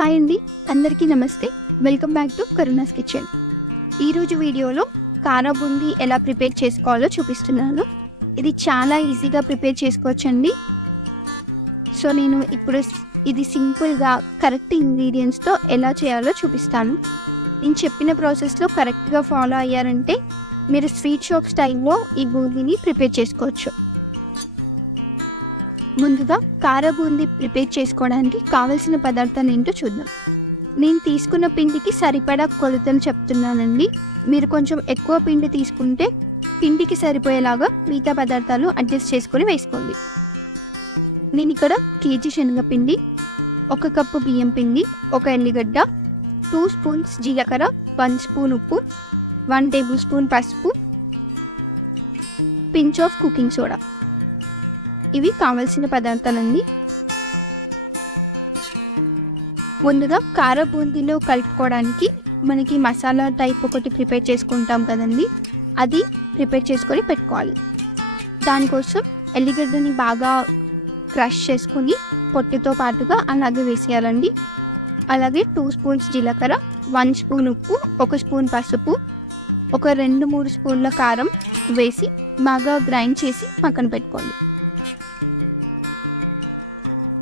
Hi అండి, అందరికీ నమస్తే. Welcome back to Karuna's kitchen. ఈరోజు వీడియోలో కారా బూందీ ఎలా ప్రిపేర్ చేసుకోవాలో చూపిస్తున్నాను. ఇది చాలా ఈజీగా ప్రిపేర్ చేసుకోవచ్చండి. సో నేను ఇప్పుడు ఇది సింపుల్గా కరెక్ట్ ఇంగ్రీడియంట్స్తో ఎలా చేయాలో చూపిస్తాను. నేను చెప్పిన ప్రాసెస్లో కరెక్ట్గా ఫాలో అయ్యారంటే మీరు స్వీట్ షాప్ స్టైల్లో ఈ బూందీని ప్రిపేర్ చేసుకోవచ్చు. ముందుగా కారా బూందీ ప్రిపేర్ చేసుకోవడానికి కావలసిన పదార్థాలు ఏంటో చూద్దాం. నేను తీసుకున్న పిండికి సరిపడా కొలతలు చెప్తున్నానండి. మీరు కొంచెం ఎక్కువ పిండి తీసుకుంటే పిండికి సరిపోయేలాగా మిగతా పదార్థాలు అడ్జస్ట్ చేసుకొని వేసుకోండి. నేను ఇక్కడ కేజీ శనగపిండి, 1 కప్పు బియ్యం పిండి, 1 ఎల్లిగడ్డ, 2 స్పూన్స్ జీలకర్ర, 1 స్పూన్ ఉప్పు, 1 టేబుల్ స్పూన్ పసుపు, పించ్ ఆఫ్ కుకింగ్ సోడా, ఇవి కావాల్సిన పదార్థాలండి. ముందుగా కారా బూందీలో కలుపుకోవడానికి మనకి మసాలా టైప్ ఒకటి ప్రిపేర్ చేసుకుంటాం కదండి, అది ప్రిపేర్ చేసుకొని పెట్టుకోవాలి. దానికోసం ఎల్లిగడ్డని బాగా క్రష్ చేసుకొని పొట్టుతో పాటుగా అలాగే వేసేయాలండి. అలాగే 2 స్పూన్స్ జీలకర్ర, 1 స్పూన్ ఉప్పు, 1 స్పూన్ పసుపు, ఒక 2-3 స్పూన్ల కారం వేసి బాగా గ్రైండ్ చేసి పక్కన పెట్టుకోండి.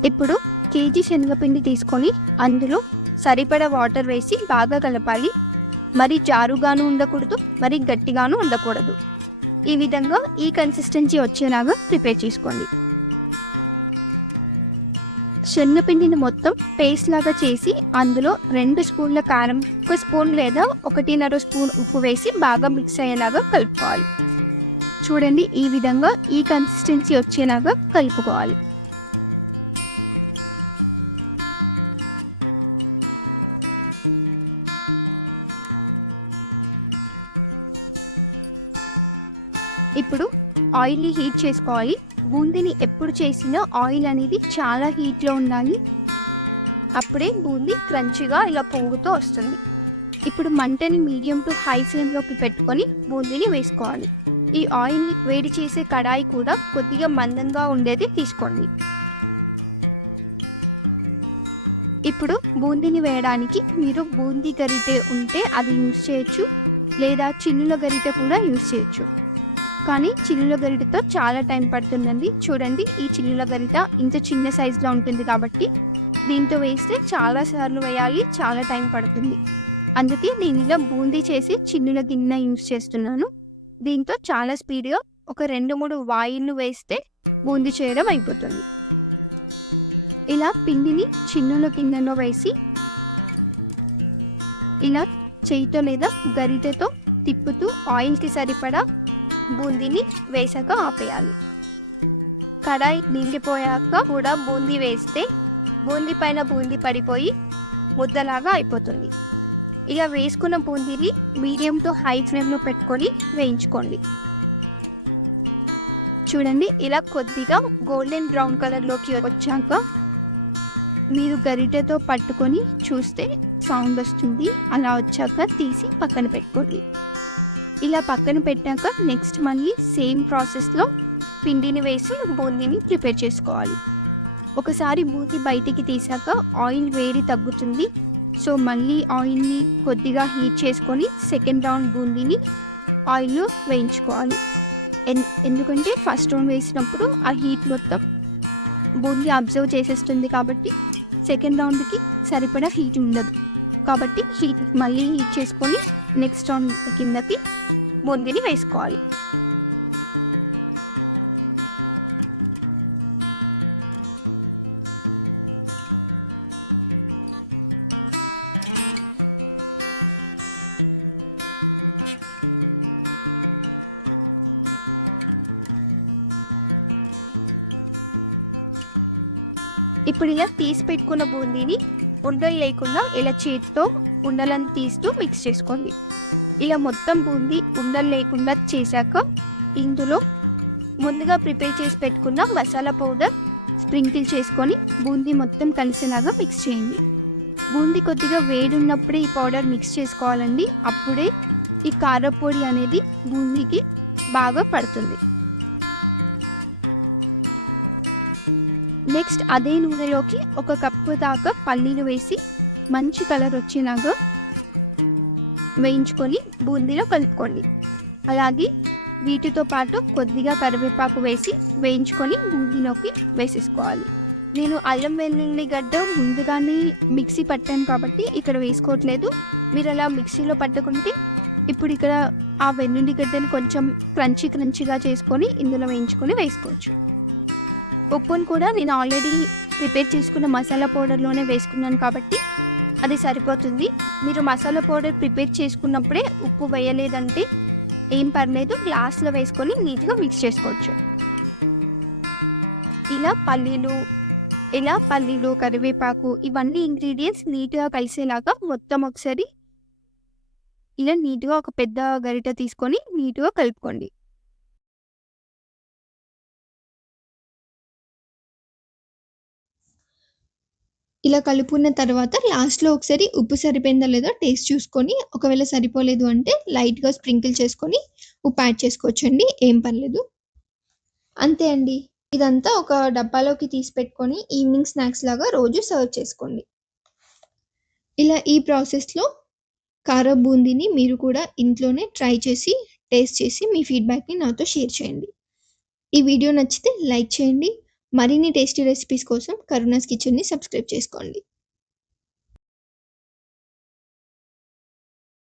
ఇప్పుడు కేజీ శనగపిండి తీసుకొని అందులో సరిపడా వాటర్ వేసి బాగా కలపాలి. మరి జారుగాను ఉండకూడదు, మరి గట్టిగాను ఉండకూడదు. ఈ విధంగా ఈ కన్సిస్టెన్సీ వచ్చేలాగా ప్రిపేర్ చేసుకోండి. శనగపిండిని మొత్తం పేస్ట్ లాగా చేసి అందులో 2 స్పూన్ల కారం, 1 స్పూన్ లేదా 1.5 స్పూన్ ఉప్పు వేసి బాగా మిక్స్ అయ్యేలాగా కలుపుకోవాలి. చూడండి, ఈ విధంగా ఈ కన్సిస్టెన్సీ వచ్చేలాగా కలుపుకోవాలి. ఇప్పుడు ఆయిల్ని హీట్ చేసుకోవాలి. బూందీని ఎప్పుడు చేసినా ఆయిల్ అనేది చాలా హీట్లో ఉండాలి. అప్పుడే బూందీ క్రంచిగా ఇలా పొంగుతూ వస్తుంది. ఇప్పుడు మంటని మీడియం టు హై ఫ్లేమ్లోకి పెట్టుకొని బూందీని వేసుకోవాలి. ఈ ఆయిల్ని వేడి చేసే కడాయి కూడా కొద్దిగా మందంగా ఉండేది తీసుకోండి. ఇప్పుడు బూందీని వేయడానికి మీరు బూందీ గరిటె ఉంటే అది యూజ్ చేయొచ్చు, లేదా చిల్లుల గరిటె కూడా యూజ్ చేయొచ్చు. కానీ చిల్లుల గరిటెతో చాలా టైం పడుతుందండి. చూడండి, ఈ చిల్లుల గరిట ఇంత చిన్న సైజులో ఉంటుంది కాబట్టి దీంతో వేస్తే చాలాసార్లు వేయాలి, చాలా టైం పడుతుంది. అందుకే నేను ఇలా బూందీ చేసి చిల్లుల గిన్నె యూజ్ చేస్తున్నాను. దీంతో చాలా స్పీడ్గా ఒక 2-3 వాయిల్లు వేస్తే బూందీ చేయడం అయిపోతుంది. ఇలా పిండిని చిన్నుల గిన్నెలో వేసి ఇలా చేయితో లేదా గరిటెతో తిప్పుతూ ఆయిల్కి సరిపడా బూందీని వేసాక ఆపేయాలి. కడాయి నిండిపోయాక కూడా బూందీ వేస్తే బూందీ పైన బూందీ పడిపోయి ముద్దలాగా అయిపోతుంది. ఇక వేసుకున్న బూందీని మీడియం టు హై ఫ్లేమ్లో పెట్టుకొని వేయించుకోండి. చూడండి, ఇలా కొద్దిగా గోల్డెన్ బ్రౌన్ కలర్లోకి వచ్చాక మీరు గరిటెతో పట్టుకొని చూస్తే సౌండ్ వస్తుంది. అలా వచ్చాక తీసి పక్కన పెట్టుకోండి. ఇలా పక్కన పెట్టాక నెక్స్ట్ మళ్ళీ సేమ్ ప్రాసెస్లో పిండిని వేసి బూందీని ప్రిపేర్ చేసుకోవాలి. ఒకసారి బూందీ బయటికి తీసాక ఆయిల్ వేడి తగ్గుతుంది. సో మళ్ళీ ఆయిల్ని కొద్దిగా హీట్ చేసుకొని సెకండ్ రౌండ్ బూందీని ఆయిల్లో వేయించుకోవాలి. ఎందుకంటే ఫస్ట్ రౌండ్ వేసినప్పుడు ఆ హీట్ మొత్తం బూందీ అబ్జర్వ్ చేసేస్తుంది కాబట్టి సెకండ్ రౌండ్కి సరిపడా హీట్ ఉండదు. కాబట్టి మళ్ళీ హీట్ చేసుకొని నెక్స్ట్ రౌండ్ కిందకి బూందీని వేసుకోవాలి. ఇప్పుడు ఇలా తీసి పెట్టుకున్న బూందీని ఉండలు లేకుండా ఇలా చేతితో ఉండలను తీస్తూ మిక్స్ చేసుకోండి. ఇలా మొత్తం బూందీ ఉండలు లేకుండా చేశాక ఇందులో ముందుగా ప్రిపేర్ చేసి పెట్టుకున్న మసాలా పౌడర్ స్ప్రింకిల్ చేసుకొని బూందీ మొత్తం కలిసేలాగా మిక్స్ చేయండి. బూందీ కొద్దిగా వేడి ఉన్నప్పుడే ఈ పౌడర్ మిక్స్ చేసుకోవాలండి. అప్పుడే ఈ కారపొడి అనేది బూందీకి బాగా పడుతుంది. నెక్స్ట్ అదే నూనెలోకి 1 కప్పు దాకా పల్లీలు వేసి మంచి కలర్ వచ్చినాక వేయించుకొని బూందీలో కలుపుకోండి. అలాగే వీటితో పాటు కొద్దిగా కరివేపాకు వేసి వేయించుకొని బూందీలోకి వేసేసుకోవాలి. నేను అల్లం వెల్లుల్లి గడ్డ ముందుగానే మిక్సీ పట్టాను కాబట్టి ఇక్కడ వేసుకోవట్లేదు. మీరు అలా మిక్సీలో పట్టుకుంటే ఇప్పుడు ఇక్కడ ఆ వెల్లుల్లి గడ్డని కొంచెం క్రంచీగా చేసుకొని ఇందులో వేయించుకొని వేసుకోవచ్చు. ఉప్పును కూడా నేను ఆల్రెడీ ప్రిపేర్ చేసుకున్న మసాలా పౌడర్లోనే వేసుకున్నాను కాబట్టి అది సరిపోతుంది. మీరు మసాలా పౌడర్ ప్రిపేర్ చేసుకున్నప్పుడే ఉప్పు వేయలేదంటే ఏం పర్లేదు, గ్లాస్లో వేసుకొని నీట్గా మిక్స్ చేసుకోవచ్చు. ఇలా పల్లీలు కరివేపాకు ఇవన్నీ ఇంగ్రీడియంట్స్ నీట్గా కలిసేలాగా మొత్తం ఒకసారి ఇలా నీట్గా ఒక పెద్ద గరిటె తీసుకొని నీట్గా కలుపుకోండి. ఇలా కలుపుకున్న తర్వాత లాస్ట్లో ఒకసారి ఉప్పు సరిపోయిందా లేదో టేస్ట్ చూసుకొని, ఒకవేళ సరిపోలేదు అంటే లైట్గా స్ప్రింకిల్ చేసుకొని ఉప్పు యాడ్ చేసుకోవచ్చండి, ఏం పర్లేదు. అంతే అండి. ఇదంతా ఒక డబ్బాలోకి తీసి పెట్టుకొని ఈవినింగ్ స్నాక్స్ లాగా రోజు సర్వ్ చేసుకోండి. ఇలా ఈ ప్రాసెస్లో కారా బూందీని మీరు కూడా ఇంట్లోనే ట్రై చేసి టేస్ట్ చేసి మీ ఫీడ్బ్యాక్ని నాతో షేర్ చేయండి. ఈ వీడియో నచ్చితే లైక్ చేయండి. మరిన్ని టేస్టీ రెసిపీస్ కోసం కరుణాస్ కిచెన్ని సబ్స్క్రైబ్ చేసుకోండి.